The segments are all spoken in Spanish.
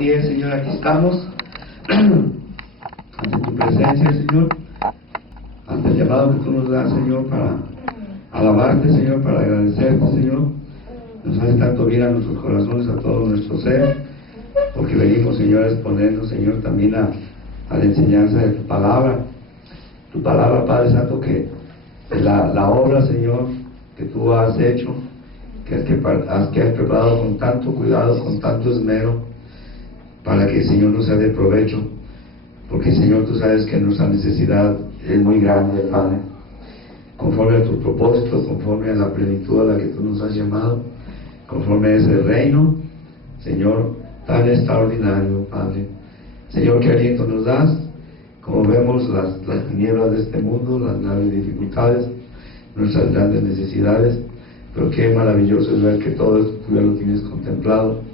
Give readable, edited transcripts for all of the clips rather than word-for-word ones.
Bien, Señor, aquí estamos ante tu presencia, Señor, ante el llamado que tú nos das, Señor, para alabarte, Señor, para agradecerte, Señor. Nos hace tanto bien a nuestros corazones, a todo nuestro ser, porque venimos, Señor, a exponernos, Señor, también a la enseñanza de tu palabra, Padre Santo, que es la obra, Señor, que tú has hecho, que has preparado con tanto cuidado, con tanto esmero, para que el Señor nos sea de provecho, porque Señor, tú sabes que nuestra necesidad es muy grande, Padre, conforme a tu propósito, conforme a la plenitud a la que tú nos has llamado, conforme a ese reino, Señor, tan extraordinario, Padre. Señor, qué aliento nos das, como vemos las tinieblas de este mundo, las graves dificultades, nuestras grandes necesidades, pero qué maravilloso es ver que todo esto tú ya lo tienes contemplado,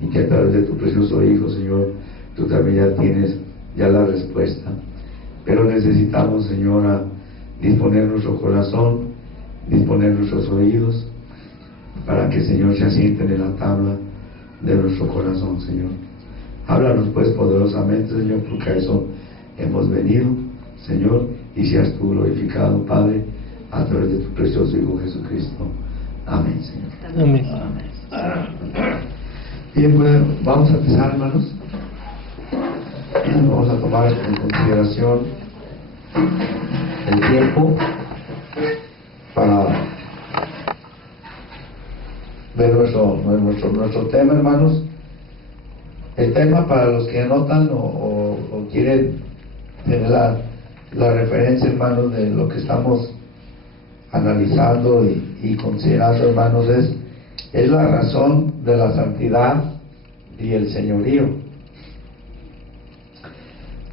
y que a través de tu precioso Hijo, Señor, tú también ya tienes la respuesta. Pero necesitamos, Señor, disponer nuestro corazón, disponer nuestros oídos, para que, Señor, se asienten en la tabla de nuestro corazón, Señor. Háblanos, pues, poderosamente, Señor, porque a eso hemos venido, Señor, y seas tú glorificado, Padre, a través de tu precioso Hijo Jesucristo. Amén, Señor. Amén. Amén. Bien, pues vamos a empezar, hermanos. Vamos a tomar en consideración el tiempo para ver nuestro tema, hermanos. El tema, para los que anotan o quieren tener la referencia, hermanos, de lo que estamos analizando y considerando, hermanos, es la razón de la santidad y el señorío.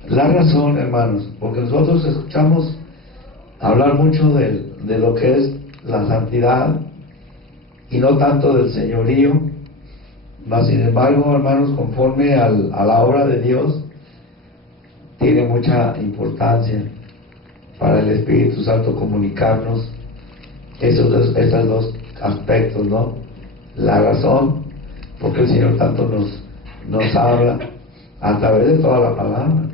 La razón, hermanos, porque nosotros escuchamos hablar mucho de lo que es la santidad y no tanto del señorío, mas sin embargo, hermanos, conforme a la obra de Dios, tiene mucha importancia para el Espíritu Santo comunicarnos esos dos aspectos, ¿no? La razón, porque el Señor tanto nos habla a través de toda la palabra,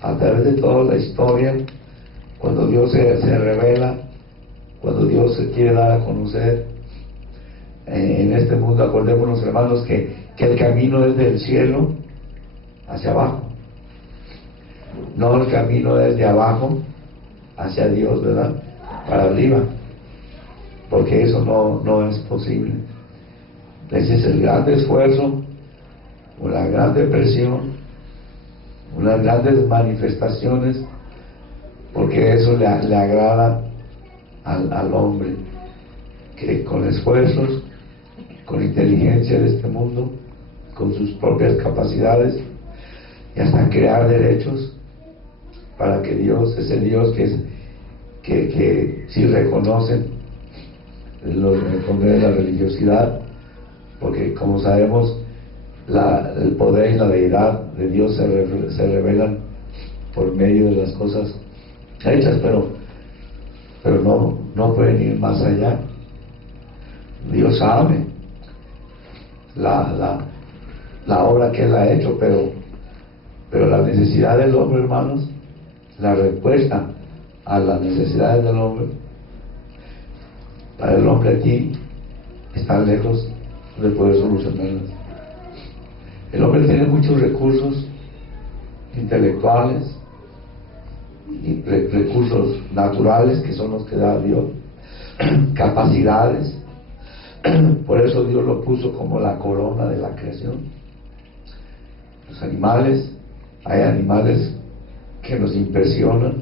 a través de toda la historia, cuando Dios se revela, cuando Dios se quiere dar a conocer en este mundo. Acordémonos, hermanos, que el camino es del cielo hacia abajo, no el camino es de abajo hacia Dios, ¿verdad? Para arriba, porque eso no es posible. Ese es el gran esfuerzo, una gran depresión, unas grandes manifestaciones, porque eso le agrada al hombre, que con esfuerzos, con inteligencia de este mundo, con sus propias capacidades, y hasta crear derechos para que Dios, ese Dios que si reconocen de la religiosidad, porque como sabemos, el poder y la deidad de Dios se revelan por medio de las cosas hechas, pero no pueden ir más allá. Dios sabe la obra que Él ha hecho, pero la necesidad del hombre, hermanos, la respuesta a las necesidades del hombre, para el hombre aquí está lejos de poder solucionarlas. El hombre tiene muchos recursos intelectuales y recursos naturales, que son los que da Dios, capacidades. Por eso Dios lo puso como la corona de la creación. Los animales, hay animales que nos impresionan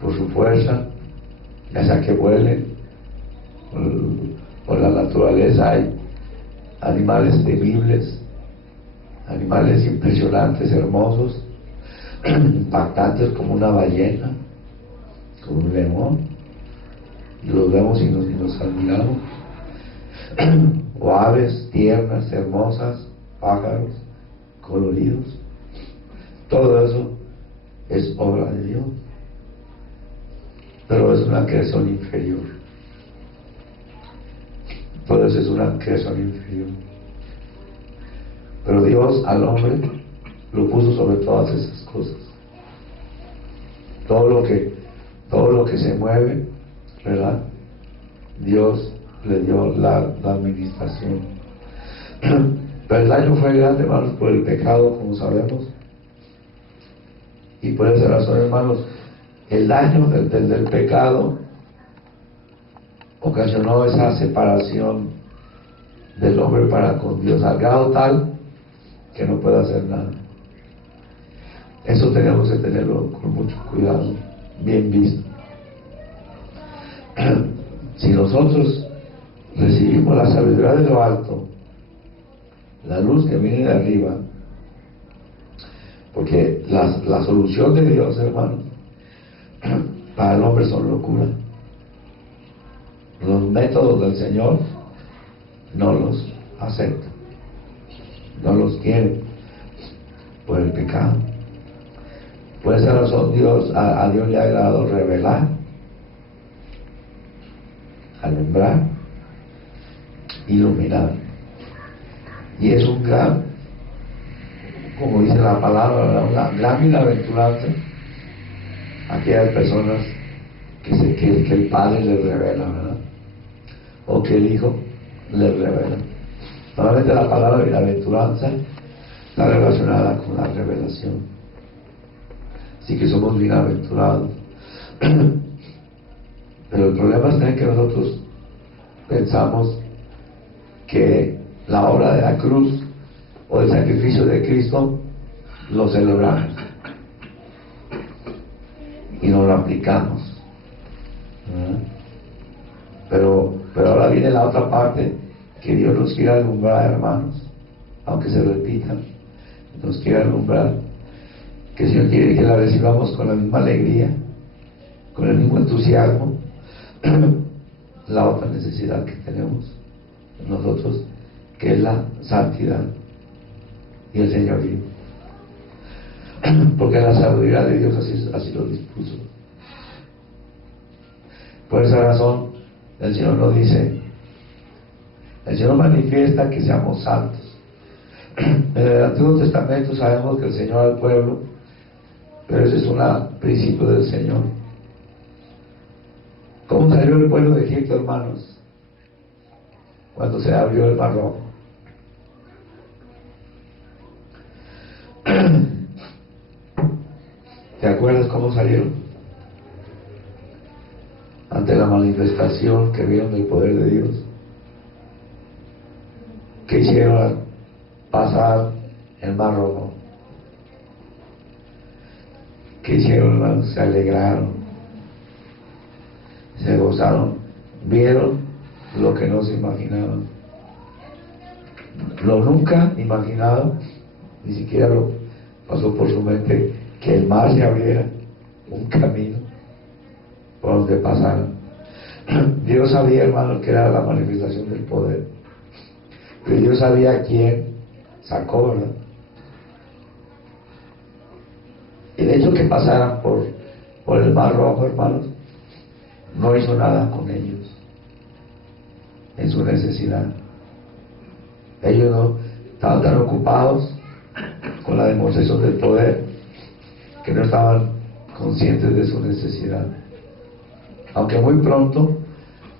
por su fuerza, ya sea que vuelen, por la naturaleza. Hay animales temibles, animales impresionantes, hermosos, impactantes, como una ballena, como un león, y los vemos y nos admiramos. O aves tiernas, hermosas, pájaros coloridos. Todo eso es obra de Dios, pero es una creación inferior. Todo eso es una creación inferior. Pero Dios al hombre lo puso sobre todas esas cosas. Todo lo que se mueve, ¿verdad? Dios le dio la administración. Pero el daño fue grande, hermanos, por el pecado, como sabemos. Y por esa razón, hermanos, el daño del pecado ocasionó esa separación del hombre para con Dios, al grado tal que no puede hacer nada. Eso tenemos que tenerlo con mucho cuidado, bien visto. Si nosotros recibimos la sabiduría de lo alto, la luz que viene de arriba, porque la solución de Dios, hermano, para el hombre son locura. Los métodos del Señor no los acepta, no los quiere por el pecado. Por esa razón a Dios le ha agradado revelar, alumbrar, iluminar. Y es un gran, como dice la palabra, una gran bienaventuranza a aquellas personas que el Padre les revela, ¿verdad? O que el Hijo les revela. Normalmente la palabra bienaventuranza está relacionada con la revelación. Así que somos bienaventurados. Pero el problema está en que nosotros pensamos que la obra de la cruz o el sacrificio de Cristo lo celebramos y no lo aplicamos. Pero ahora viene la otra parte, que Dios nos quiere alumbrar, hermanos, aunque se repitan, nos quiere alumbrar, que el Señor quiere que la recibamos con la misma alegría, con el mismo entusiasmo, la otra necesidad que tenemos nosotros, que es la santidad y el señorío. Porque la sabiduría de Dios así lo dispuso. Por esa razón, el Señor nos dice, el Señor manifiesta que seamos santos. En el Antiguo Testamento sabemos que el Señor al pueblo, pero ese es un principio del Señor. ¿Cómo salió el pueblo de Egipto, hermanos? Cuando se abrió el Mar Rojo. ¿Te acuerdas cómo salieron? Ante la manifestación que vieron del poder de Dios. ¿Qué hicieron al pasar el Mar Rojo? ¿Qué hicieron, hermanos? Se alegraron, se gozaron, vieron lo que no se imaginaban, lo nunca imaginado, ni siquiera lo pasó por su mente, que el mar se abriera un camino por donde pasaran. Dios sabía, hermano, que era la manifestación del poder, pero Dios sabía quién sacó, ¿verdad? El hecho que pasaran por el Mar Rojo, hermanos, no hizo nada con ellos en su necesidad. Ellos no estaban tan ocupados con la demostración del poder que no estaban conscientes de su necesidad. Aunque muy pronto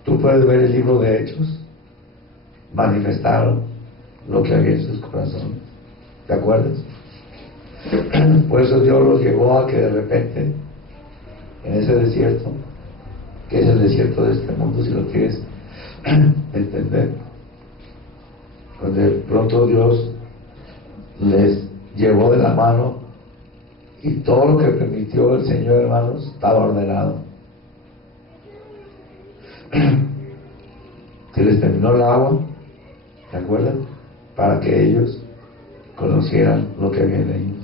tú puedes ver el libro de Hechos, manifestaron lo que había en sus corazones. ¿Te acuerdas? Por eso Dios los llevó a que de repente, en ese desierto, que es el desierto de este mundo, si lo quieres entender, cuando de pronto Dios les llevó de la mano y todo lo que permitió el Señor, hermanos, estaba ordenado. Se les terminó el agua, ¿te acuerdas? Para que ellos conocieran lo que había en ellos.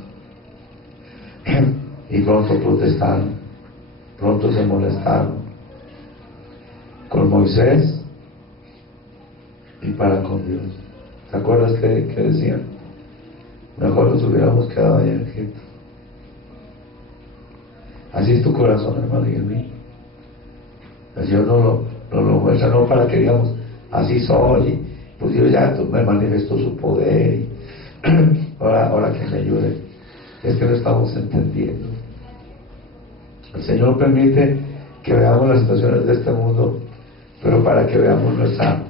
Y pronto protestaron, pronto se molestaron con Moisés y para con Dios. ¿Te acuerdas que decían? Mejor nos hubiéramos quedado allá en Egipto. Así es tu corazón, hermano, y el mío. El Señor nos lo muestra, no para que digamos, así soy, pues Dios ya me manifestó su poder, Ahora que me ayude. Es que no estamos entendiendo. El Señor permite que veamos las situaciones de este mundo, pero para que veamos nuestra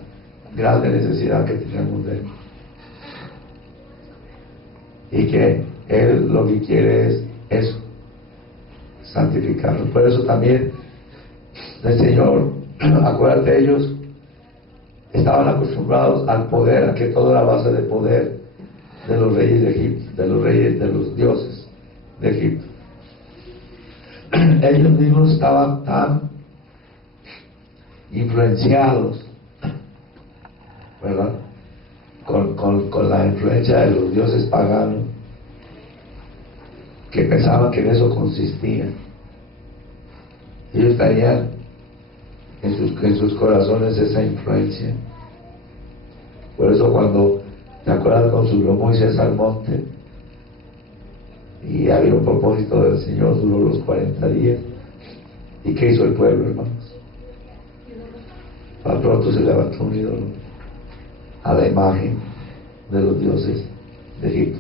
grande necesidad que tenemos de Él. Y que Él lo que quiere es eso, santificarnos. Por eso también el Señor, acuérdate, ellos estaban acostumbrados al poder, a que todo era base de poder de los reyes de Egipto, de los dioses de Egipto. Ellos mismos estaban tan influenciados, ¿verdad?, con la influencia de los dioses paganos, que pensaban que en eso consistía. Ellos tenían en sus corazones esa influencia. Por eso cuando, ¿te acuerdas?, cuando subió Moisés al monte y había un propósito del Señor, duró los 40 días. ¿Y qué hizo el pueblo, hermanos? Al pronto se levantó un ídolo a la imagen de los dioses de Egipto.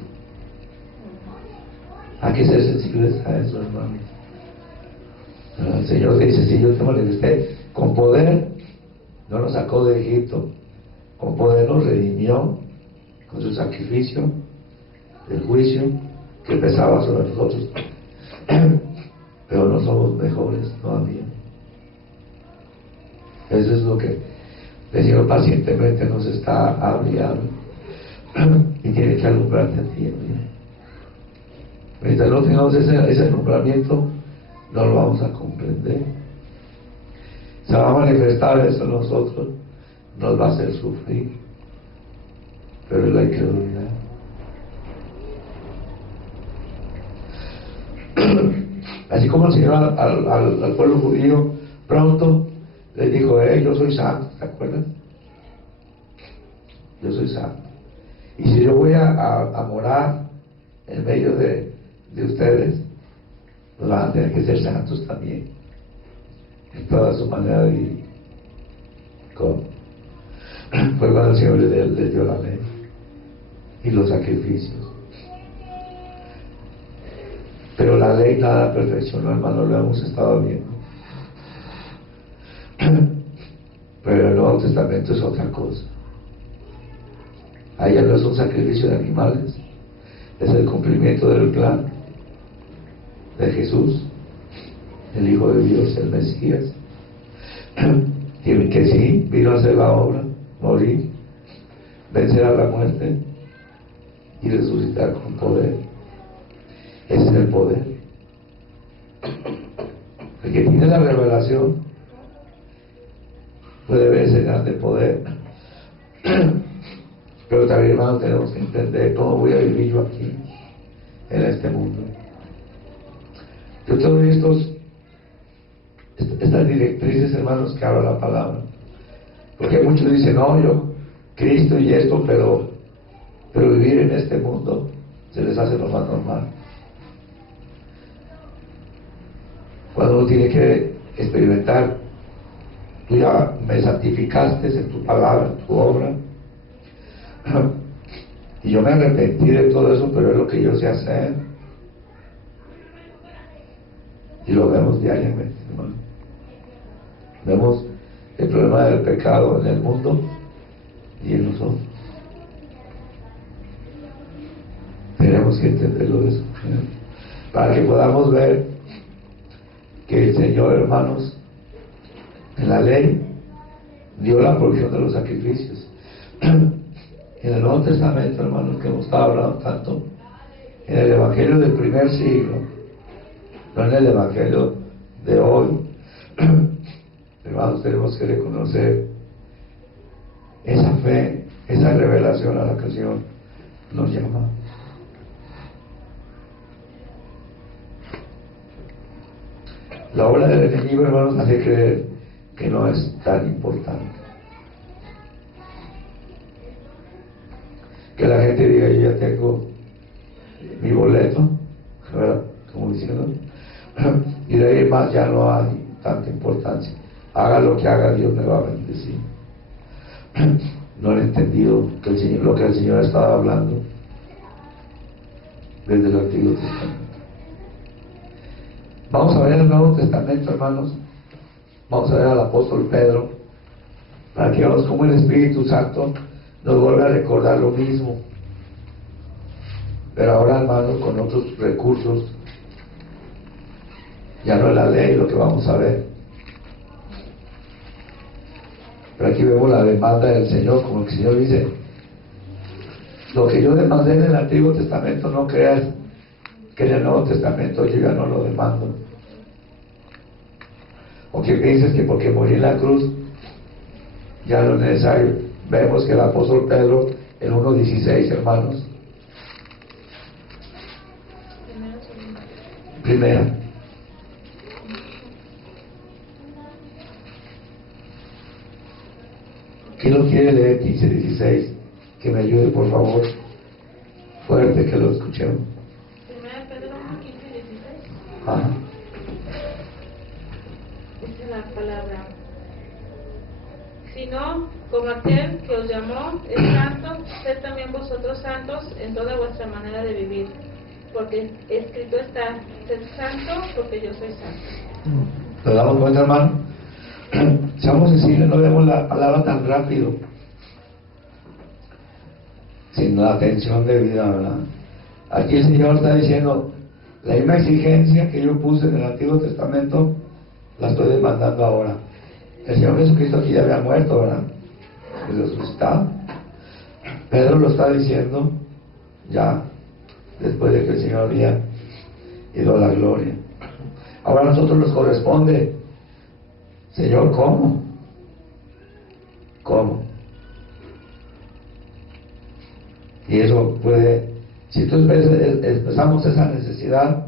Hay que ser sensibles a eso, hermanos. El Señor dice: si yo te manifesté con poder, no nos sacó de Egipto, con poder nos redimió con su sacrificio del juicio que pesaba sobre nosotros. Pero no somos mejores todavía. Eso es lo que el Señor pacientemente nos está hablando y tiene que alumbrarte a ti. Mientras no tengamos ese alumbramiento, no lo vamos a comprender. Se va a manifestar eso en nosotros, nos va a hacer sufrir, pero es la incredulidad. Así como el Señor al pueblo judío pronto les dijo: yo soy santo, ¿te acuerdas? Yo soy santo, y si yo voy a morar en medio de ustedes, pues van a tener que ser santos también en toda su manera de vivir. ¿Cómo? Fue cuando el Señor les dio la ley y los sacrificios. Pero la ley nada perfeccionó, hermano, lo hemos estado viendo. Pero el Nuevo Testamento es otra cosa. Allá no es un sacrificio de animales, es el cumplimiento del plan de Jesús, el Hijo de Dios, el Mesías, que sí vino a hacer la obra, morir, vencer a la muerte y resucitar con poder. Ese es el poder. El que tiene la revelación puede ver ese grande poder. Pero también, hermanos, tenemos que entender cómo voy a vivir yo aquí, en este mundo. Yo te doy estas directrices, hermanos, que habla la palabra. Porque muchos dicen: no, yo, Cristo y esto, pero vivir en este mundo se les hace lo más normal. Cuando uno tiene que experimentar: tú ya me santificaste en tu palabra, en tu obra, y yo me arrepentí de todo eso, pero es lo que yo sé hacer. Y lo vemos diariamente, hermano. Vemos el problema del pecado en el mundo y en nosotros. Tenemos que entenderlo de eso, para que podamos ver que el Señor, hermanos, en la ley dio la provisión de los sacrificios. En el Nuevo Testamento, hermanos, que hemos estado hablando tanto, en el Evangelio del primer siglo, no en el Evangelio de hoy, hermanos, tenemos que reconocer esa fe, esa revelación a la que el Señor nos llama. La obra del enemigo, hermanos, hace creer que no es tan importante. Que la gente diga: yo ya tengo mi boleto, ¿verdad?, como diciendo, y de ahí más ya no hay tanta importancia. Haga lo que haga, Dios me va a bendecir. No han entendido que lo que el Señor estaba hablando desde el Antiguo Testamento. Vamos a ver el Nuevo Testamento, hermanos. Vamos a ver al apóstol Pedro, para que veamos cómo el Espíritu Santo nos vuelve a recordar lo mismo, pero ahora, hermanos, con otros recursos. Ya no es la ley lo que vamos a ver, pero aquí vemos la demanda del Señor, como el Señor dice: lo que yo demandé en el Antiguo Testamento, no creas que en el Nuevo Testamento yo ya no lo demando, o que pienses que porque morí en la cruz ya no es necesario. Vemos que el apóstol Pedro en 1:16, hermanos, primera, ¿quién lo quiere leer? 15:16, que me ayude, por favor, fuerte, que lo escuchemos. Primera Pedro 1:15-16. Ajá. Dice la palabra: sino como aquel que os llamó es santo, sed también vosotros santos en toda vuestra manera de vivir, porque escrito está: sed santo, porque yo soy santo. ¿Nos damos cuenta, hermano? Seamos sensibles, no vemos la palabra tan rápido, sin la atención debida, ¿verdad? Aquí el Señor está diciendo: la misma exigencia que yo puse en el Antiguo Testamento, la estoy demandando ahora. El Señor Jesucristo aquí ya había muerto, ¿verdad? Y resucitado. Pedro lo está diciendo ya después de que el Señor había ido a la gloria. Ahora a nosotros nos corresponde: Señor, ¿cómo? ¿Cómo? Y eso puede, si tú expresamos esa necesidad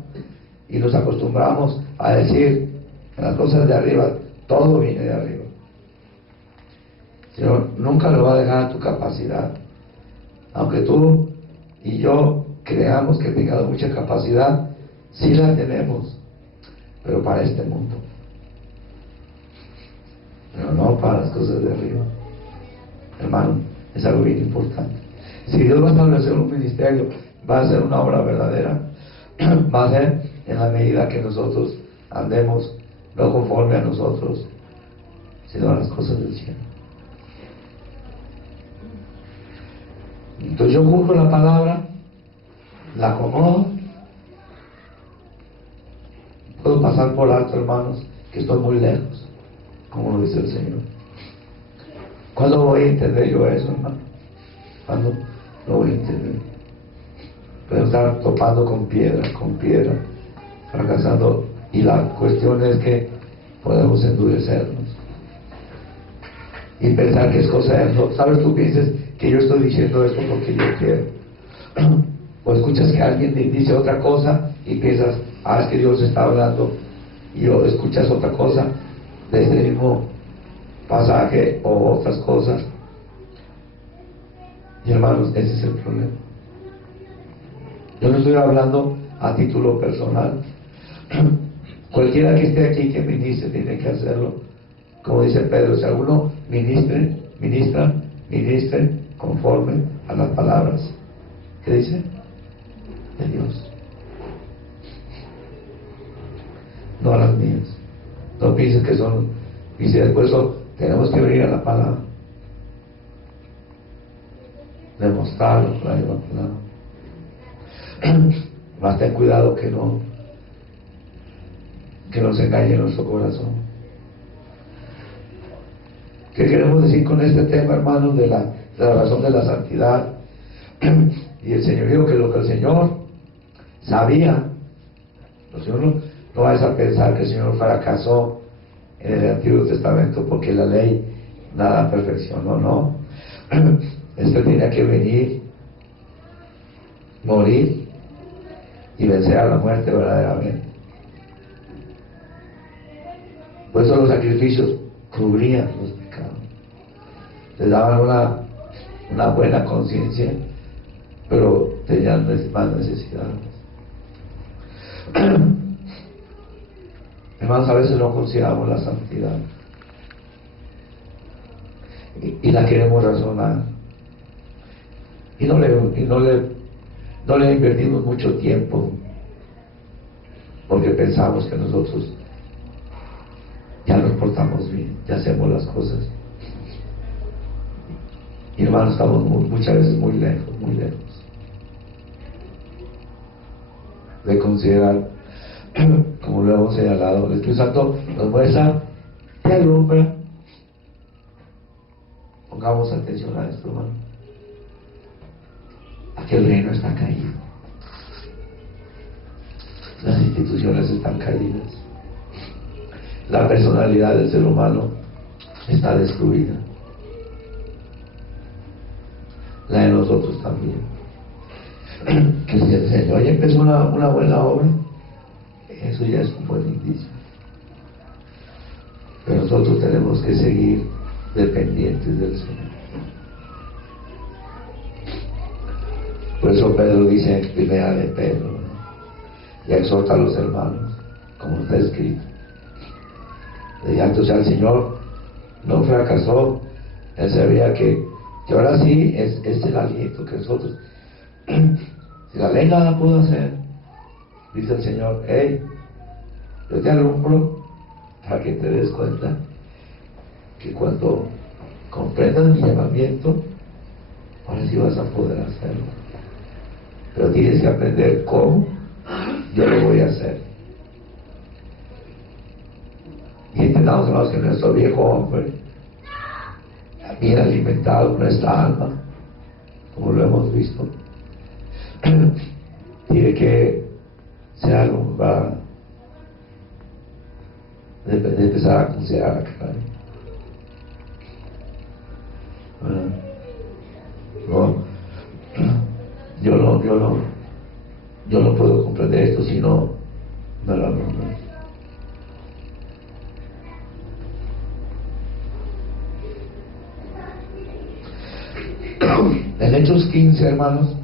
y nos acostumbramos a decir en las cosas de arriba, todo viene de arriba. Señor nunca lo va a dejar a tu capacidad. Aunque tú y yo creamos que tengamos mucha capacidad, sí la tenemos, pero para este mundo, pero no para las cosas de arriba. Hermano, es algo bien importante. Si Dios va a establecer un ministerio, va a ser una obra verdadera, va a ser en la medida que nosotros andemos no conforme a nosotros, sino a las cosas del cielo. Entonces yo busco la palabra, la acomodo. Puedo pasar por alto, hermanos, que estoy muy lejos, como lo dice el Señor. ¿Cuándo voy a entender yo eso, hermano? ¿Cuándo lo voy a entender? Puedo estar topando con piedra, fracasando, y la cuestión es que podemos endurecernos y pensar que es cosa de eso. ¿Sabes? Tú piensas que yo estoy diciendo esto porque yo quiero, o escuchas que alguien te dice otra cosa y piensas: es que Dios está hablando, y o escuchas otra cosa de ese mismo pasaje o otras cosas. Y hermanos, ese es el problema. Yo no estoy hablando a título personal. Cualquiera que esté aquí que ministre tiene que hacerlo, como dice Pedro: si alguno ministra conforme a las palabras, ¿qué dice? De Dios, no a las mías. No pienses que son, dice, por eso tenemos que venir a la palabra, demostrarlo con la misma palabra. Más ten cuidado que nos engañe nuestro corazón. ¿Qué queremos decir con este tema, hermanos, de la razón de la santidad? Y el Señor dijo que lo que el Señor sabía, el Señor no vais a pensar que el Señor fracasó en el Antiguo Testamento porque la ley nada perfeccionó, no. Esto tenía que venir, morir y vencer a la muerte verdaderamente. Por eso los sacrificios cubrían los pecados, les daban una buena conciencia, pero tenían más necesidades. Hermanos, a veces no consideramos la santidad y la queremos razonar, y no no le invertimos mucho tiempo porque pensamos que nosotros ya nos portamos bien, ya hacemos las cosas. Y hermanos, estamos muchas veces muy lejos de considerar, como lo hemos señalado, el Espíritu Santo nos muestra, te alumbra. Pongamos atención a esto, hermano. Aquel reino está caído. Las instituciones están caídas. La personalidad del ser humano está destruida. La de nosotros también. Que si el Señor ya empezó una buena obra, eso ya es un buen indicio. Pero nosotros tenemos que seguir dependientes del Señor. Por eso Pedro dice en primera de Pedro, ¿no? Y exhorta a los hermanos, como está escrito. Entonces el Señor no fracasó. Él sabía que ahora sí es el aliento que nosotros, si la ley nada pudo hacer, dice el Señor, hey, yo te alumbro para que te des cuenta que cuando comprendas mi llamamiento, ahora sí vas a poder hacerlo. Pero tienes que aprender cómo yo lo voy a hacer. Y entendamos, hermanos, que nuestro viejo hombre, bien alimentado, nuestra alma, como lo hemos visto, tiene que ser alumbrada, de empezar a considerar a carne. Yo no puedo comprender esto si no me lo alumbro. En Hechos 15, hermanos,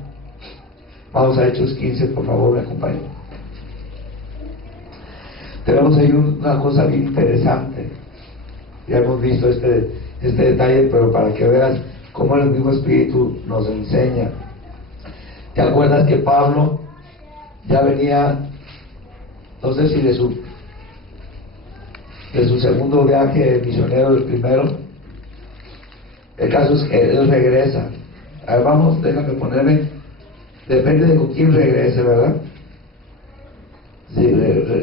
vamos a Hechos 15, por favor, me acompañen. Tenemos ahí una cosa bien interesante. Ya hemos visto este detalle, pero para que veas cómo el mismo Espíritu nos enseña. ¿Te acuerdas que Pablo ya venía, no sé si de su segundo viaje misionero, del primero? El caso es que él regresa. A ver, vamos, déjame ponerme, depende de con quién regrese, ¿verdad?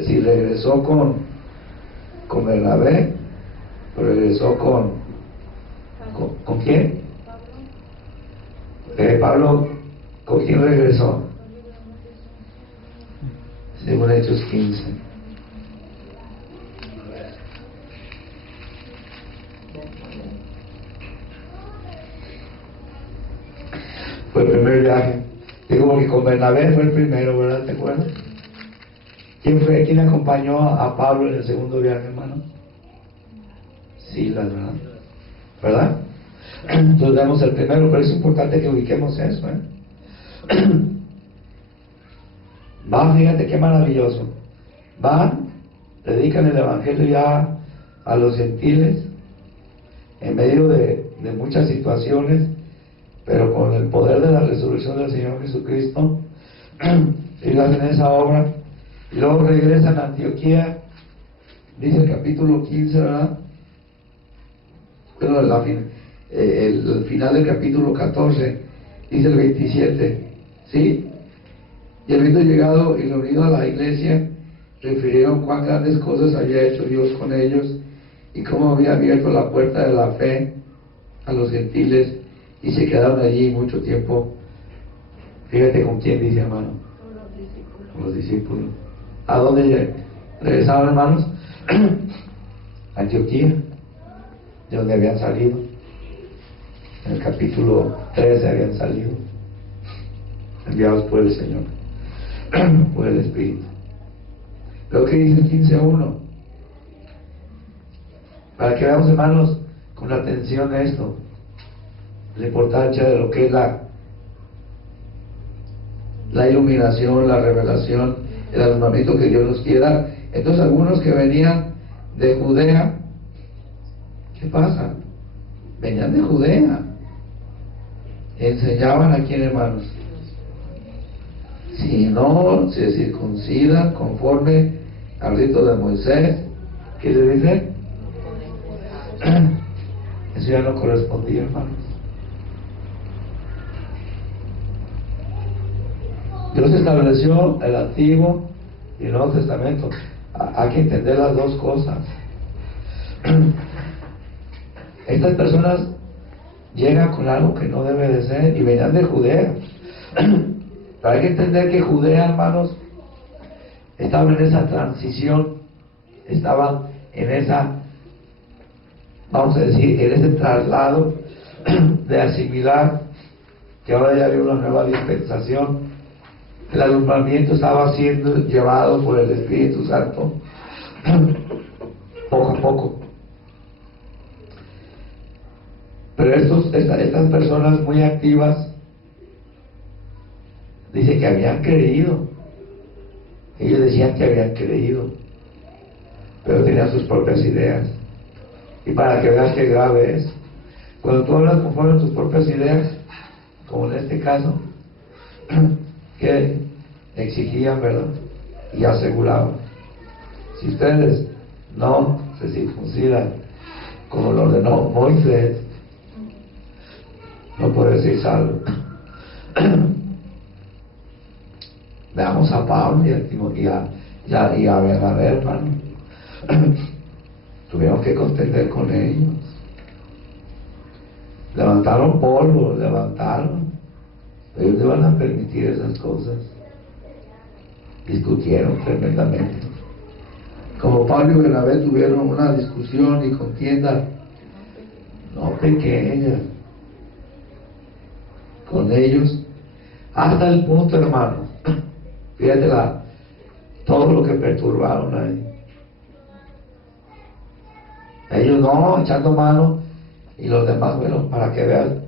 Si regresó con Bernabé, o regresó ¿con quién? Pablo, ¿con quién regresó? Según Hechos 15. Fue el primer viaje. Digo que con Bernabé fue el primero, ¿verdad? ¿Te acuerdas? ¿Quién acompañó a Pablo en el segundo viaje, hermano? Silas, ¿verdad? Entonces vemos el primero, pero es importante que ubiquemos eso, Van, fíjate qué maravilloso. Van, predican el Evangelio ya a los gentiles, en medio de muchas situaciones, pero con el poder de la resurrección del Señor Jesucristo, ellos hacen esa obra, y luego regresan a Antioquía, dice el capítulo 15, ¿verdad? Bueno, el final del capítulo 14, dice el 27, ¿sí? Y habiendo llegado y reunido a la iglesia, refirieron cuán grandes cosas había hecho Dios con ellos, y cómo había abierto la puerta de la fe a los gentiles, y se quedaron allí mucho tiempo. Fíjate con quién dice, hermano. Con los discípulos. ¿A dónde regresaron, hermanos? Antioquía, de donde habían salido. En el capítulo 13 habían salido, enviados por el Señor, por el Espíritu. Lo que dice el 15:1, para que veamos, hermanos, con atención a esto, la importancia de lo que es la iluminación, la revelación, el alumbramiento que Dios nos quiere dar. Entonces, algunos que venían de Judea, ¿qué pasa? Venían de Judea, enseñaban a quién, hermanos, si no se circuncidan conforme al rito de Moisés, ¿qué le dice? Eso ya no correspondía, hermanos. Dios estableció el Antiguo y el Nuevo Testamento. Hay que entender las dos cosas. Estas personas llegan con algo que no debe de ser y venían de Judea. Pero hay que entender que Judea, hermanos, estaba en esa transición, estaba en esa, vamos a decir, en ese traslado de asimilar, que ahora ya había una nueva dispensación. El alumbramiento estaba siendo llevado por el Espíritu Santo poco a poco. Pero estas personas muy activas dice que habían creído. Ellos decían que habían creído, pero tenían sus propias ideas. Y para que veas qué grave es, cuando tú hablas conforme a tus propias ideas, como en este caso, que exigían, ¿verdad? Y aseguraban: si ustedes no se circuncidan como lo ordenó Moisés, no puede ser salvo. Veamos a Pablo y a Bernabé, hermano. Tuvieron que contender con ellos. Levantaron polvo, ellos no iban a permitir esas cosas. Discutieron tremendamente. Como Pablo y Bernabé tuvieron una discusión y contienda no pequeña con ellos, hasta el punto, hermano, fíjate todo lo que perturbaron ahí. Ellos no, echando mano, y los demás, bueno, para que vean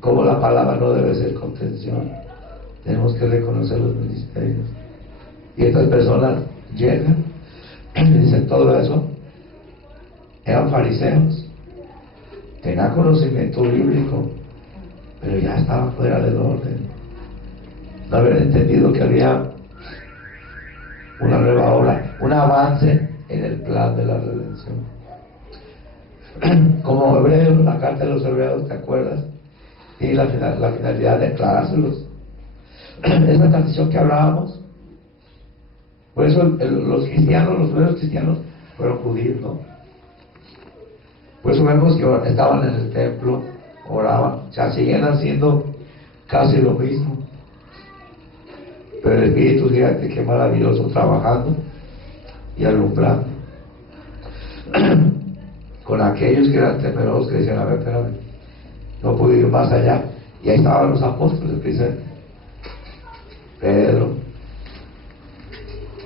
cómo la palabra no debe ser contención. Tenemos que reconocer los ministerios. Y estas personas llegan y dicen todo eso. Eran fariseos, tenían conocimiento bíblico, pero ya estaban fuera del orden. No habían entendido que había una nueva obra, un avance en el plan de la redención. Como hebreos, la carta de los hebreos, ¿te acuerdas? Y la finalidad de aclarárselos. Esa transición que hablábamos. Por eso los primeros cristianos fueron judíos, ¿no? Por eso vemos que estaban en el templo, oraban, o sea, siguen haciendo casi lo mismo. Pero el Espíritu, fíjate qué maravilloso, trabajando y alumbrando con aquellos que eran temerosos, que decían: a ver, espérame, no pude ir más allá. Y ahí estaban los apóstoles presentes: Pedro,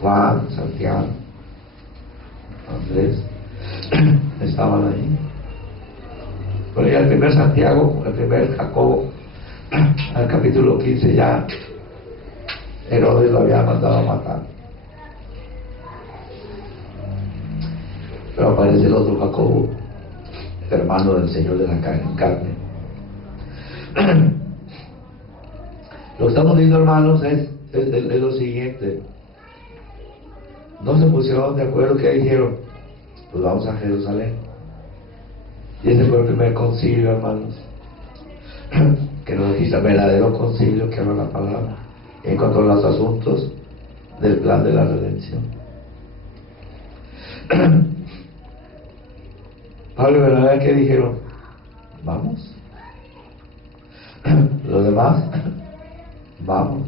Juan, Santiago, Andrés, estaban ahí. Pero ya el primer Santiago, el primer Jacobo, al capítulo 15 ya Herodes lo había mandado a matar. Pero aparece el otro Jacobo, hermano del Señor de la carne. Lo que estamos viendo, hermanos, es lo siguiente. No se pusieron de acuerdo, que dijeron: pues vamos a Jerusalén. Y ese fue el primer concilio, hermanos, que nos dice el verdadero concilio que habla la palabra en cuanto a los asuntos del plan de la redención. Pablo y Bernabé, ¿qué dijeron? Vamos. Los demás, vamos.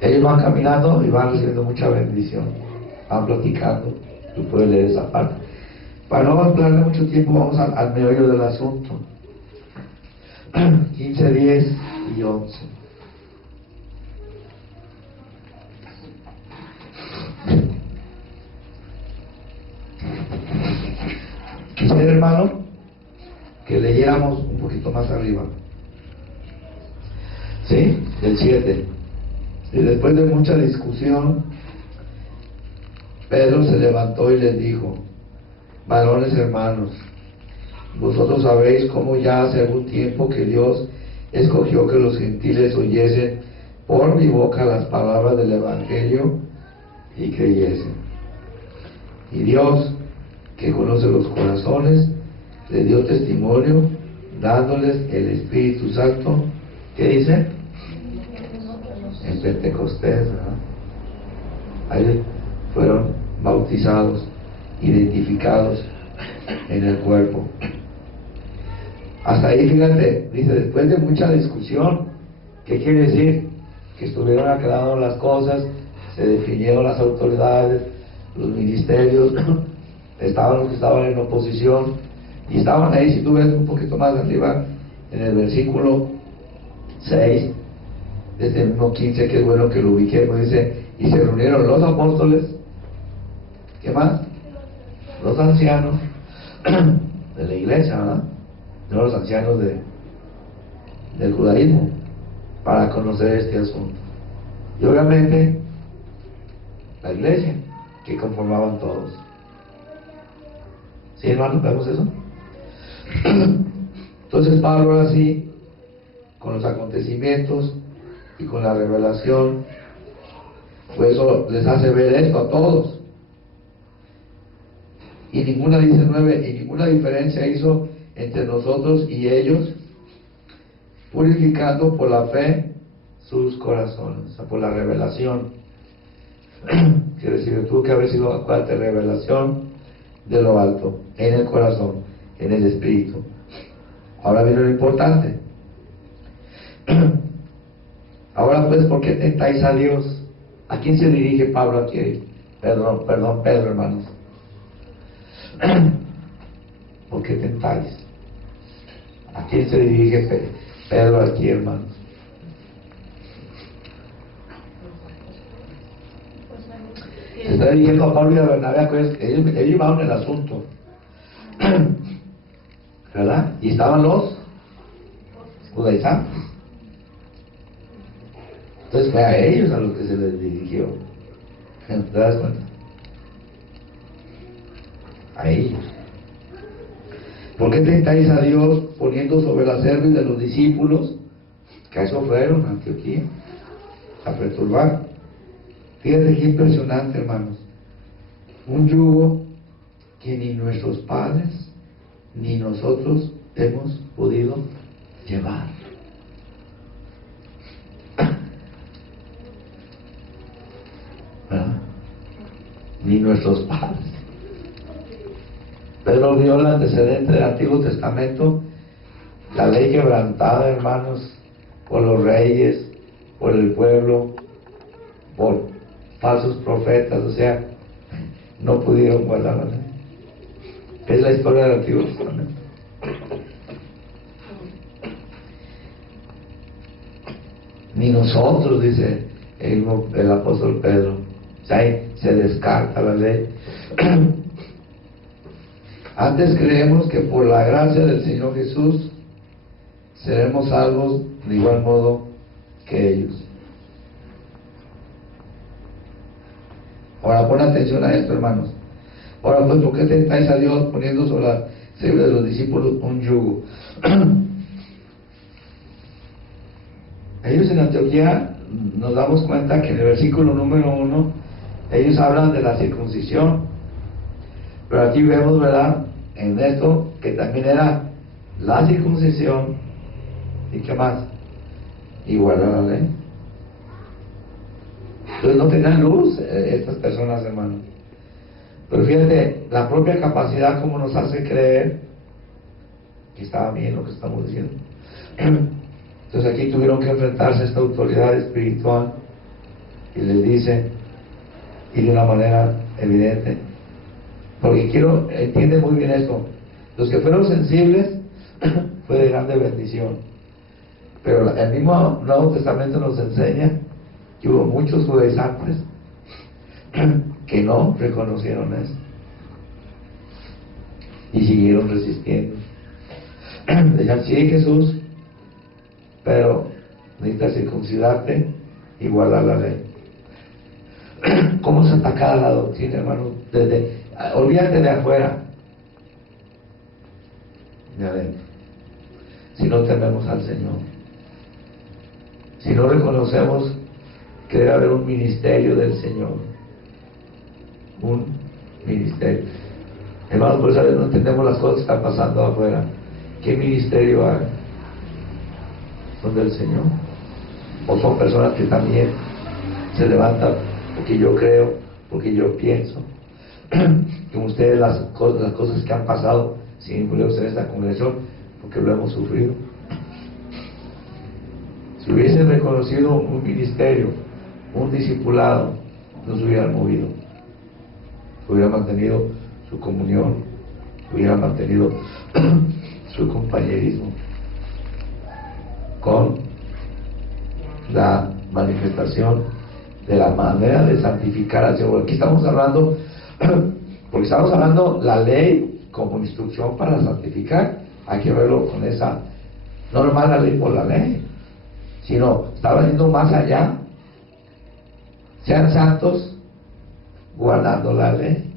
Ellos van caminando y van recibiendo mucha bendición, van platicando. Tú puedes leer esa parte. Para no emplearle mucho tiempo, vamos al meollo del asunto. 15, 10 y 11. Quisiera, hermano, que leyéramos un poquito más arriba. ¿Sí? Del 7. Y después de mucha discusión, Pedro se levantó y les dijo: varones hermanos, vosotros sabéis cómo ya hace algún tiempo que Dios escogió que los gentiles oyesen por mi boca las palabras del Evangelio y creyesen. Y Dios, que conoce los corazones, le dio testimonio, dándoles el Espíritu Santo. ¿Qué dice? En Pentecostés, ¿verdad? Ahí fueron bautizados, identificados en el cuerpo. Hasta ahí, fíjate, dice, después de mucha discusión, ¿qué quiere decir? Que estuvieron aclarando las cosas, se definieron las autoridades, los ministerios, estaban los que estaban en oposición, y estaban ahí, si tú ves un poquito más arriba, en el versículo 6, desde el 1:15, que es bueno que lo ubiquemos, dice, y se reunieron los apóstoles, ¿qué más? Los ancianos de la iglesia, ¿verdad? No los ancianos del judaísmo, para conocer este asunto. Y obviamente, la iglesia, que conformaban todos. ¿Sí, hermanos? ¿Vemos eso? Entonces Pablo ahora sí, con los acontecimientos y con la revelación, pues eso les hace ver esto a todos. Y ninguna, dice 9, y ninguna diferencia hizo entre nosotros y ellos, purificando por la fe sus corazones, o sea, por la revelación. Quiere decir, tuvo que haber sido, acuérdate, revelación de lo alto, en el corazón, en el espíritu. Ahora viene lo importante. Ahora pues, ¿por qué tentáis a Dios? ¿A quién se dirige Pablo aquí? Pedro, hermanos. ¿Por qué tentáis? ¿A quién se dirige Pedro aquí, hermanos? Se está dirigiendo a Pablo y a Bernabé, pues, ellos llevaron el asunto, ¿verdad? Y estaban los judaizantes. Entonces fue a ellos a los que se les dirigió. ¿Te das cuenta? A ellos. ¿Por qué tentáis a Dios poniendo sobre la cerviz de los discípulos, que a eso fueron a Antioquía, a perturbar? Fíjate qué impresionante, hermanos. Un yugo que ni nuestros padres ni nosotros hemos podido llevar. ¿Verdad? Ni nuestros padres. Pedro vio el antecedente del Antiguo Testamento, la ley quebrantada, hermanos, por los reyes, por el pueblo, por falsos profetas, o sea, no pudieron guardar la ley. Es la historia del Antiguo Testamento. Ni nosotros, dice el apóstol Pedro, o sea, se descarta la ley. Antes creemos que por la gracia del Señor Jesús seremos salvos de igual modo que ellos. Ahora pon atención a esto, hermanos. Ahora pues, ¿por qué tentáis a Dios poniendo sobre la cerviz de los discípulos un yugo? Ellos en Antioquía nos damos cuenta que en el versículo número 1 ellos hablan de la circuncisión, pero aquí vemos, ¿verdad?, en esto que también era la circuncisión y qué más, y guardar la ley. Entonces no tenían luz estas personas, hermanos. Pero fíjate, la propia capacidad como nos hace creer que estaba bien lo que estamos diciendo. Entonces aquí tuvieron que enfrentarse a esta autoridad espiritual y les dice, y de una manera evidente, porque entiende muy bien esto, los que fueron sensibles fue de grande bendición, pero el mismo Nuevo Testamento nos enseña que hubo muchos judaizantes que no reconocieron eso y siguieron resistiendo. Decían, sí, Jesús, pero necesitas circuncidarte y guardar la ley. ¿Cómo se atacaba la doctrina, hermano? Olvídate de afuera. de adentro. Si no tememos al Señor, si no reconocemos que debe haber un ministerio del Señor, un ministerio. Hermanos, por eso a veces no entendemos las cosas que están pasando afuera. ¿Qué ministerio hay? ¿Son del Señor? ¿O son personas que también se levantan porque yo creo, porque yo pienso? Como ustedes las cosas que han pasado sin incluirlos en esta congregación, porque lo hemos sufrido. Si hubiesen reconocido un ministerio, un discipulado, no se hubieran movido, hubieran mantenido su comunión, hubieran mantenido su compañerismo con la manifestación de la manera de santificar al Señor. Aquí estamos hablando, porque estamos hablando la ley como instrucción para santificar. Hay que verlo con esa, no nomás la ley por la ley, sino estaba yendo más allá. Sean santos guardando la ley.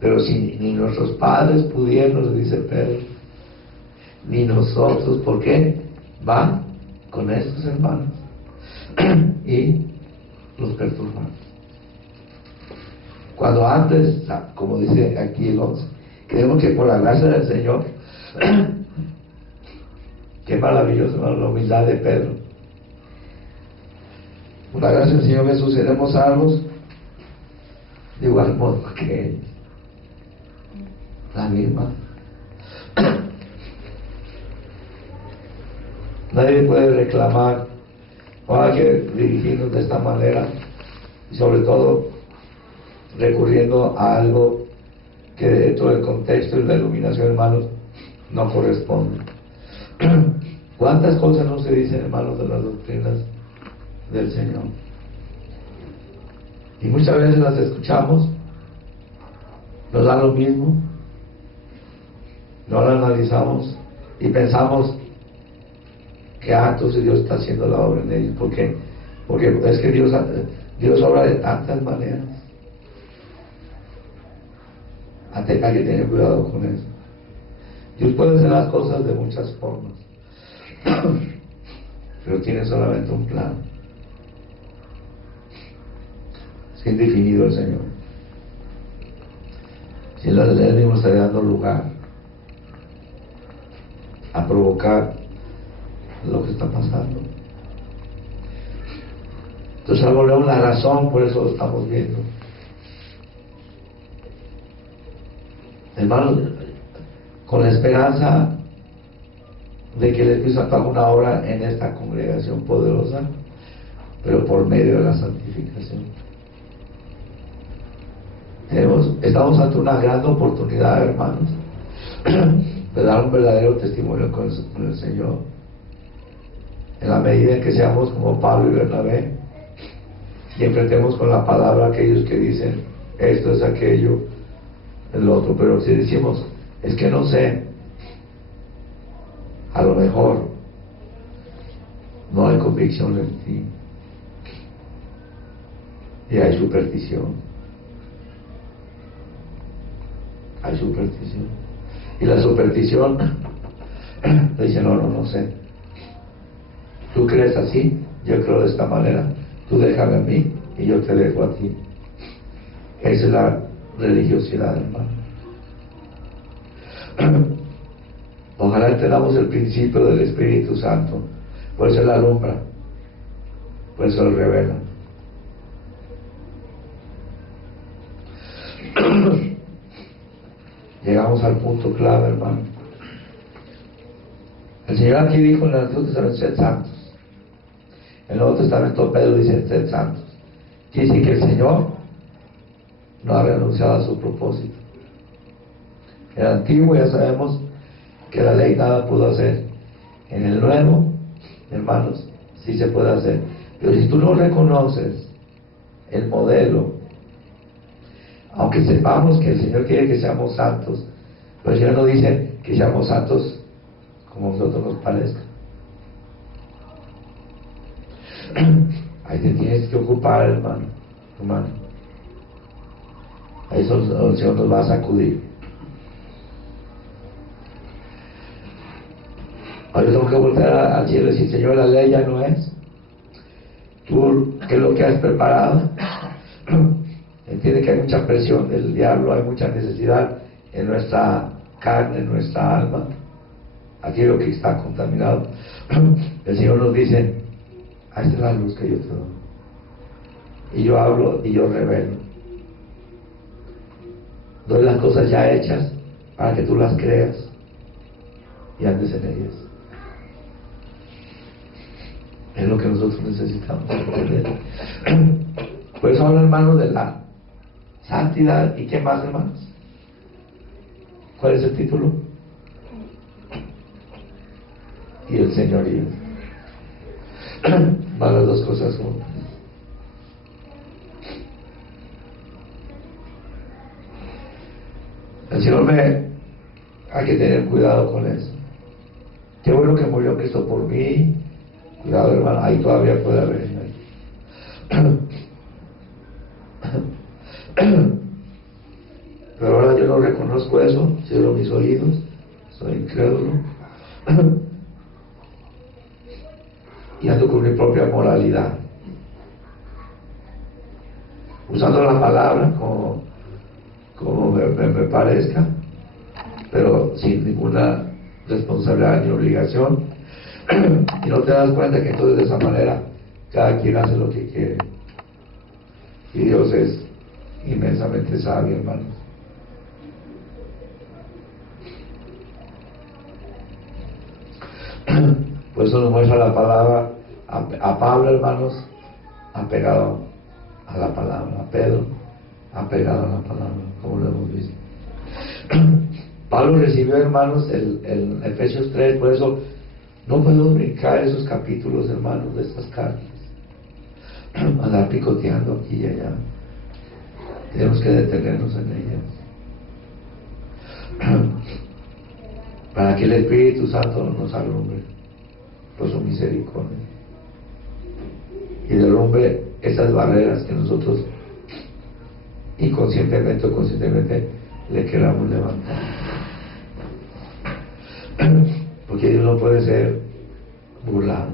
Pero si ni nuestros padres pudieron, dice Pedro, ni nosotros, ¿por qué? Van con estos hermanos y los perturban. Cuando antes, como dice aquí el 11, creemos que por la gracia del Señor, qué maravilloso, ¿no? La humildad de Pedro. Por la gracia del Señor Jesús seremos salvos de igual modo que Él. La misma. Nadie puede reclamar, no hay que dirigirnos de esta manera, y sobre todo recurriendo a algo que dentro del contexto y la iluminación, hermanos, no corresponde. ¿Cuántas cosas no se dicen, hermanos, de las doctrinas del Señor? Y muchas veces las escuchamos, nos da lo mismo, no las analizamos y pensamos que entonces Dios está haciendo la obra en ellos. ¿Por qué? Porque es que Dios obra de tantas maneras. Hay que tener cuidado con eso. Dios puede hacer las cosas de muchas formas, pero tiene solamente un plan. Es indefinido el Señor. Si Él mismo está dando lugar a provocar lo que está pasando. Entonces, algo le da una razón, por eso lo estamos viendo. Hermanos, con la esperanza de que el Espíritu Santo haga una obra en esta congregación poderosa, pero por medio de la santificación. Estamos ante una gran oportunidad, hermanos, de dar un verdadero testimonio con el Señor. En la medida en que seamos como Pablo y Bernabé y enfrentemos con la palabra a aquellos que dicen esto es aquello, el otro. Pero si decimos, es que no sé, a lo mejor no hay convicción en ti y hay superstición. Hay superstición. Y la superstición dice, no sé. Tú crees así, yo creo de esta manera. Tú déjame a mí y yo te dejo a ti. Esa es la religiosidad, hermano. Ojalá entendamos el principio del Espíritu Santo. Por eso Él alumbra, por eso Él revela. Llegamos al punto clave, hermano. El Señor aquí dijo en el Antiguo Testamento, sed santos. En el Nuevo Testamento Pedro dice, sed santos. Quiere decir que el Señor no ha renunciado a su propósito. En el Antiguo ya sabemos que la ley nada pudo hacer. En el Nuevo, hermanos, sí se puede hacer. Pero si tú no reconoces el modelo, aunque sepamos que el Señor quiere que seamos santos, pero el Señor no dice que seamos santos como a nosotros nos parezca. Ahí te tienes que ocupar, hermano. Ahí el Señor nos va a sacudir. Ahora yo tengo que volver al cielo y decir, Señor, la ley ya no es. Tú, ¿qué es lo que has preparado? Entiende que hay mucha presión del diablo, hay mucha necesidad en nuestra carne, en nuestra alma. Aquí lo que está contaminado. El Señor nos dice, ahí está la luz que yo te doy. Y yo hablo y yo revelo. Doy las cosas ya hechas para que tú las creas y andes en ellas. Es lo que nosotros necesitamos entender. Por eso habla, hermanos, de la santidad. ¿Y qué más, hermanos? ¿Cuál es el título? Y el señorío. Van las dos cosas juntas. El Señor hay que tener cuidado con eso. Qué bueno que murió Cristo por mí. Cuidado, hermano, ahí todavía puede haber engaño. Pero ahora yo no reconozco eso, cierro mis oídos, soy incrédulo y ando con mi propia moralidad, usando la palabra como me parezca, pero sin ninguna responsabilidad ni obligación. Y no te das cuenta que entonces de esa manera cada quien hace lo que quiere, y Dios es inmensamente sabio, hermanos. Por eso nos muestra la palabra a Pablo, hermanos, apegado a la palabra, a Pedro apegado a la palabra, como lo hemos visto. Pablo recibió, hermanos, el Efesios 3, por eso no podemos brincar esos capítulos, hermanos, de estas cartas, andar picoteando aquí y allá. Tenemos que detenernos en ellas para que el Espíritu Santo nos alumbre por su misericordia y derrumbe esas barreras que nosotros inconscientemente o conscientemente le queramos levantar. Porque Dios no puede ser burlado.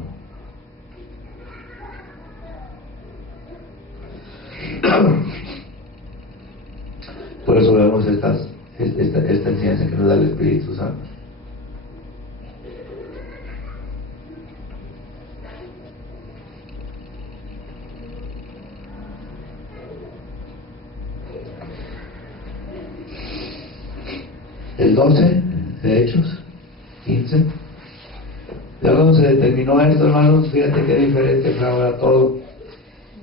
Por eso vemos esta enseñanza que nos da el Espíritu Santo. El 12 de Hechos 15. Ya cuando se determinó esto, hermanos, fíjate qué diferente fue ahora todo.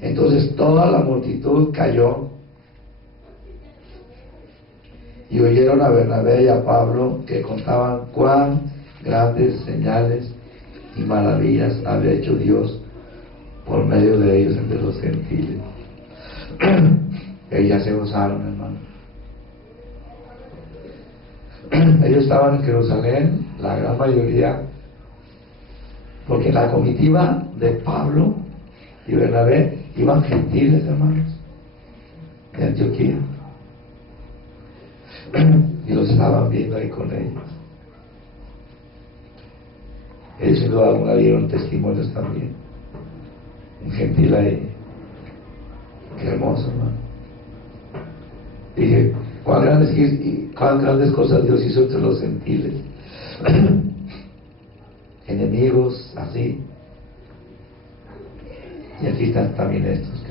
Entonces toda la multitud cayó y oyeron a Bernabé y a Pablo que contaban cuán grandes señales y maravillas había hecho Dios por medio de ellos entre los gentiles. Ellas se gozaron, hermano. Ellos estaban en Jerusalén, la gran mayoría, porque en la comitiva de Pablo y Bernabé iban gentiles, hermanos, de Antioquía, y los estaban viendo ahí con ellos. Ellos sin duda alguna dieron testimonios también. Un gentil ahí, qué hermoso, hermano. Dije, cuán grandes cosas Dios hizo entre los gentiles. Enemigos, así. Y aquí están también estos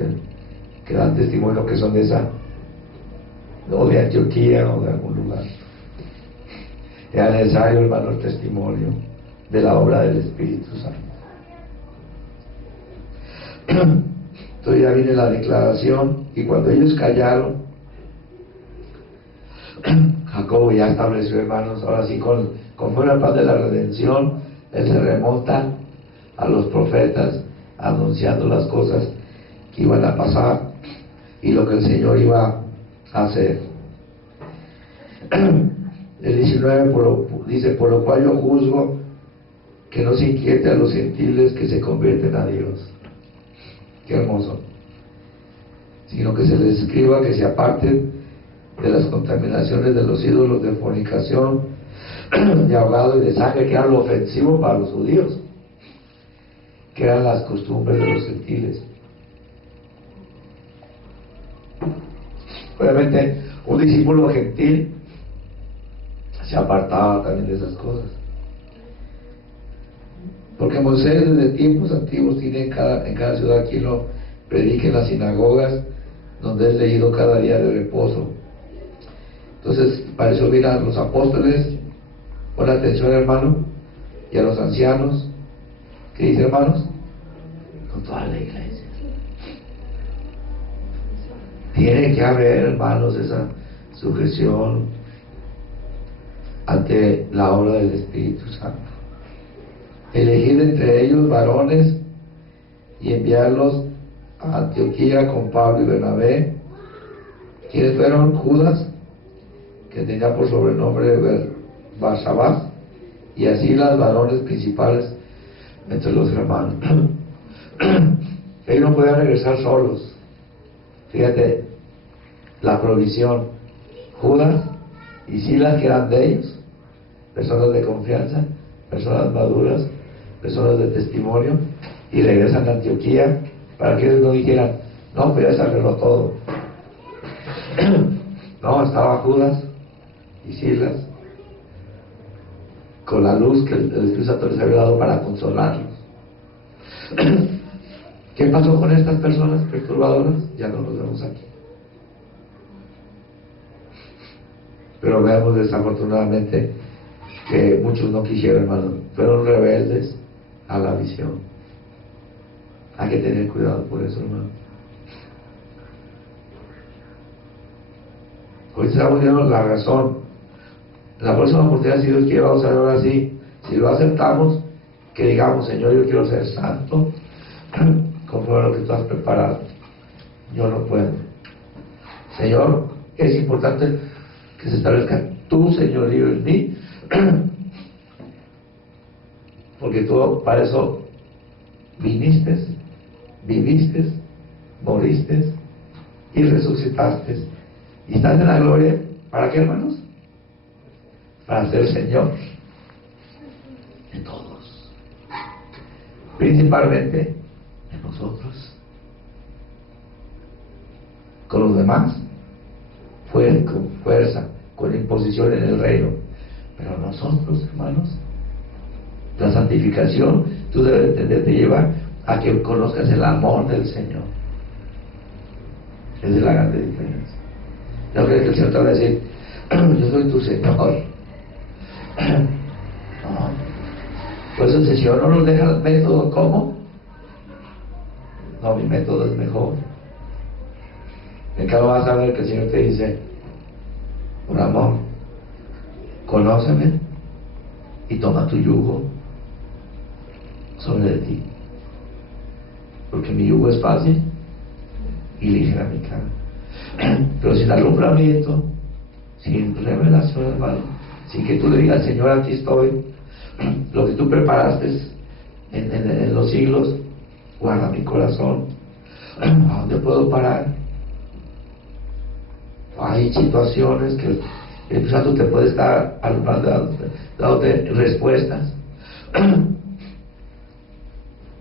que dan testimonio que son de esa, o de Antioquía o de algún lugar. Era necesario, hermano, el testimonio de la obra del Espíritu Santo. Entonces ya viene la declaración, y cuando ellos callaron, Jacobo ya estableció, hermanos, ahora sí, conforme al plan de la redención, él se remonta a los profetas anunciando las cosas que iban a pasar y lo que el Señor iba a hacer. El 19 dice, por lo cual yo juzgo que no se inquiete a los gentiles que se convierten a Dios. Qué hermoso. Sino que se les escriba que se aparten de las contaminaciones de los ídolos de fornicación, de ahogado y de sangre, que era lo ofensivo para los judíos, que eran las costumbres de los gentiles. Obviamente, un discípulo gentil se apartaba también de esas cosas. Porque Moisés desde tiempos antiguos tiene en cada ciudad quien lo predique en las sinagogas, donde es leído cada día de reposo. Entonces pareció bien a los apóstoles, pon atención hermano, y a los ancianos. ¿Qué dice hermanos? Con toda la iglesia. Tiene que haber, hermanos, esa sujeción ante la obra del Espíritu Santo. Elegir entre ellos varones y enviarlos a Antioquía con Pablo y Bernabé, quienes fueron Judas, que tenía por sobrenombre Barsabás, y así las varones principales entre los hermanos. Ellos no podían regresar solos. Fíjate la provisión. Judas y Silas, que eran de ellos, personas de confianza, personas maduras, personas de testimonio, y regresan a Antioquía para que ellos no dijeran, no, pues ya se arregló todo. No, estaba Judas y Silas con la luz que el Espíritu Santo les había dado para consolarlos. ¿Qué pasó con estas personas perturbadoras? Ya no los vemos aquí. Pero veamos desafortunadamente que muchos no quisieron, hermano, fueron rebeldes a la visión. Hay que tener cuidado por eso, hermano. Hoy estamos viendo la razón. La próxima oportunidad, si Dios quiere, vamos a ver ahora sí, si lo aceptamos, que digamos, Señor, yo quiero ser santo conforme a lo que tú has preparado. Yo no puedo. Señor, es importante que se establezca tu señorío en mí, porque tú para eso viniste, viviste, moriste y resucitaste. Y estás en la gloria, ¿para qué, hermanos? Para ser Señor de todos, principalmente de nosotros. Con los demás fue con fuerza, con imposición en el reino, pero nosotros, hermanos, la santificación, tú debes entender, te lleva a que conozcas el amor del Señor. Esa es la grande diferencia. No crees que el Señor te va a decir, yo soy tu Señor. No. Por eso el Señor no nos deja el método. ¿Cómo? No, mi método es mejor. En cada vas a ver que el Señor te dice, por amor, conóceme y toma tu yugo sobre de ti, porque mi yugo es fácil y ligera mi carga. Pero sin alumbramiento, sin revelación, hermano, sin que tú le digas, Señor, aquí estoy, lo que tú preparaste en los siglos, guarda mi corazón. ¿A dónde puedo parar? Hay situaciones que el Espíritu Santo te puede estar alumbrando, dándote respuestas,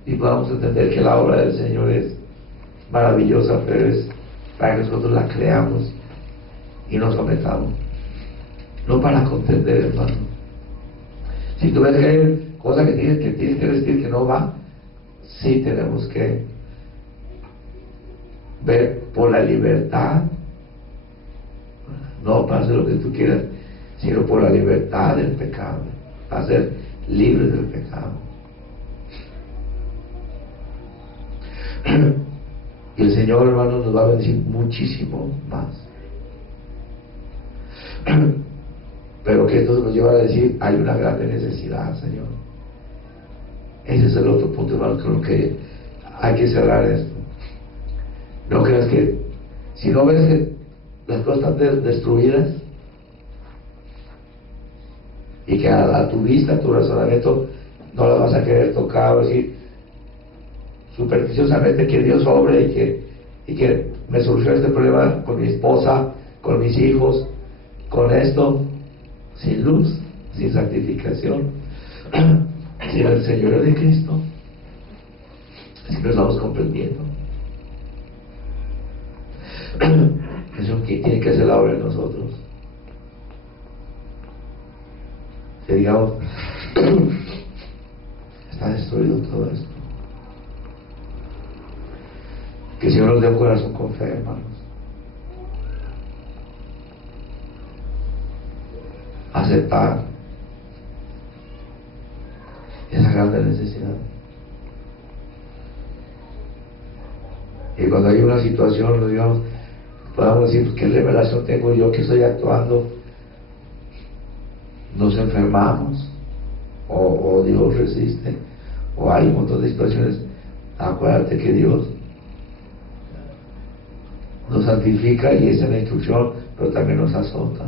y podamos entender que la obra del Señor es maravillosa, pero es para que nosotros la creamos y nos sometamos, no para contender, hermano. Si tú ves que hay cosas que tienes que decir que no va, sí tenemos que ver por la libertad, no para hacer lo que tú quieras, sino por la libertad del pecado, para ser libres del pecado. Y el Señor, hermano, nos va a bendecir muchísimo más. Pero que esto nos lleva a decir, hay una grande necesidad, Señor. Ese es el otro punto, hermano, con lo que hay que cerrar esto. No creas que, si no ves que las cosas están destruidas, y que a tu vista, a tu razonamiento, no las vas a querer tocar o decir supersticiosamente que Dios obre y que me solucione este problema con mi esposa, con mis hijos, con esto, sin luz, sin santificación, sin el Señor de Cristo. Así que lo estamos comprendiendo. El Señor tiene que hacer la obra en nosotros. Que digamos, está destruido todo esto. Que el Señor nos dé un corazón con fe, hermanos. Aceptar esa grande necesidad. Y cuando hay una situación, digamos, podamos decir, ¿qué revelación tengo yo que estoy actuando? Nos enfermamos, o Dios resiste, o hay un montón de situaciones. Acuérdate que Dios nos santifica y esa es la instrucción, pero también nos azota.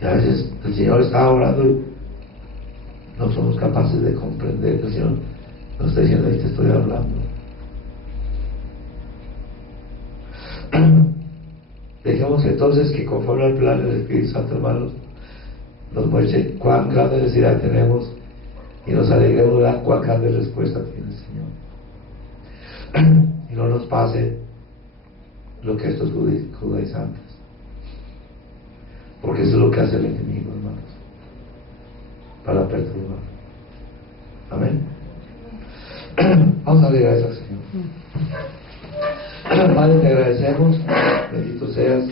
Y a veces el Señor está orando y no somos capaces de comprender que el Señor nos está diciendo, ahí te estoy hablando. Dejemos entonces que conforme al plan del Espíritu Santo, hermanos, nos muestre cuán grande necesidad tenemos y nos alegremos de la cuán grande respuesta tiene el Señor. Y no nos pase lo que estos judaizantes, porque eso es lo que hace el enemigo, hermanos, para perturbar. Amén. Vamos a darle gracias al Señor. Padre, te agradecemos, bendito seas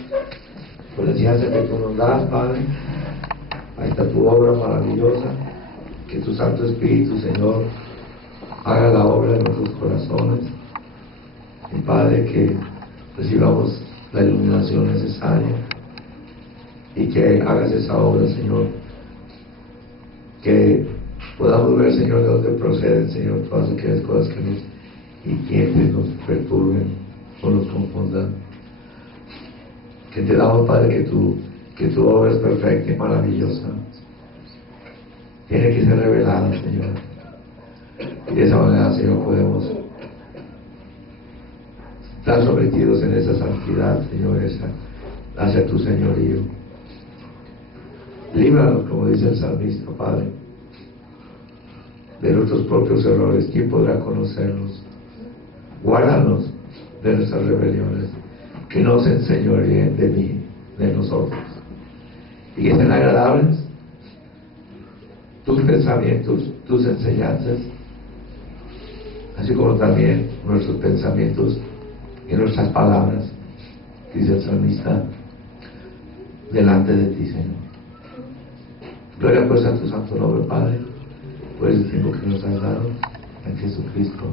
por la enseñanza que tú nos das, Padre. Ahí está tu obra maravillosa, que tu Santo Espíritu, Señor, haga la obra en nuestros corazones. Y Padre, que recibamos la iluminación necesaria y que hagas esa obra, Señor, que podamos ver, Señor, de dónde proceden, Señor, todas aquellas cosas que nos inquieten, nos perturben o nos confundan. Que te damos, Padre, que tu obra es perfecta y maravillosa. Tiene que ser revelada, Señor, y de esa manera, Señor, podemos estar sometidos en esa santidad, Señor, hacia tu señorío. Líbranos, como dice el salmista, Padre, de nuestros propios errores. ¿Quién podrá conocerlos? Guárdanos de nuestras rebeliones, que no se enseñoreen de nosotros, y que sean agradables tus pensamientos, tus enseñanzas, así como también nuestros pensamientos y nuestras palabras, dice el salmista, delante de ti, Señor. Gloria pues a tu santo nombre, Padre, por el tiempo que nos has dado en Jesucristo.